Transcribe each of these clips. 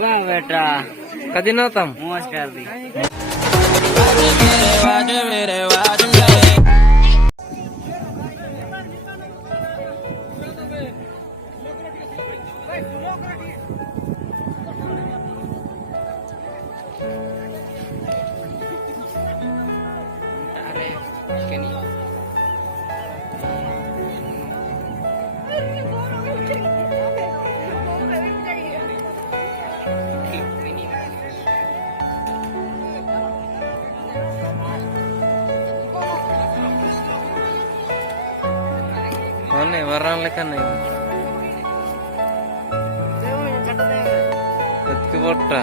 वाह बेटा कदी ना तुम मौज कर दी। नहीं वरना लेकर नहीं बोटा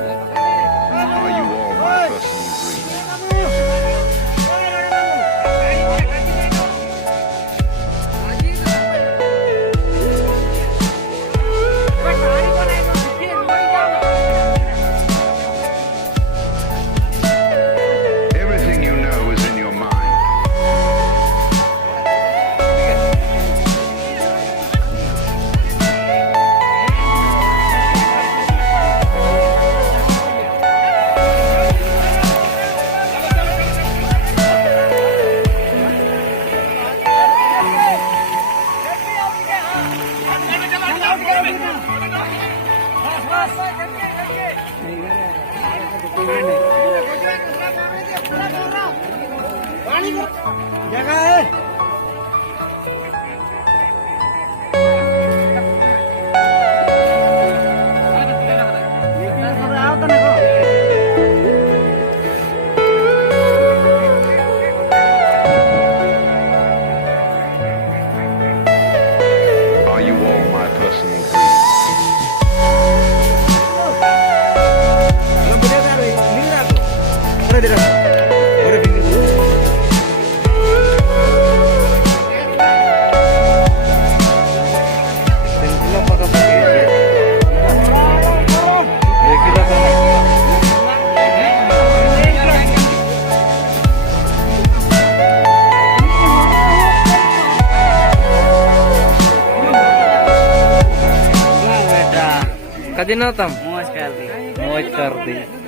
Are you all my personal dreams? Everything you know is in your mind. जगह है Are you all my personal dreams? कदी ना तुम मौज कर दी। मौज कर दी।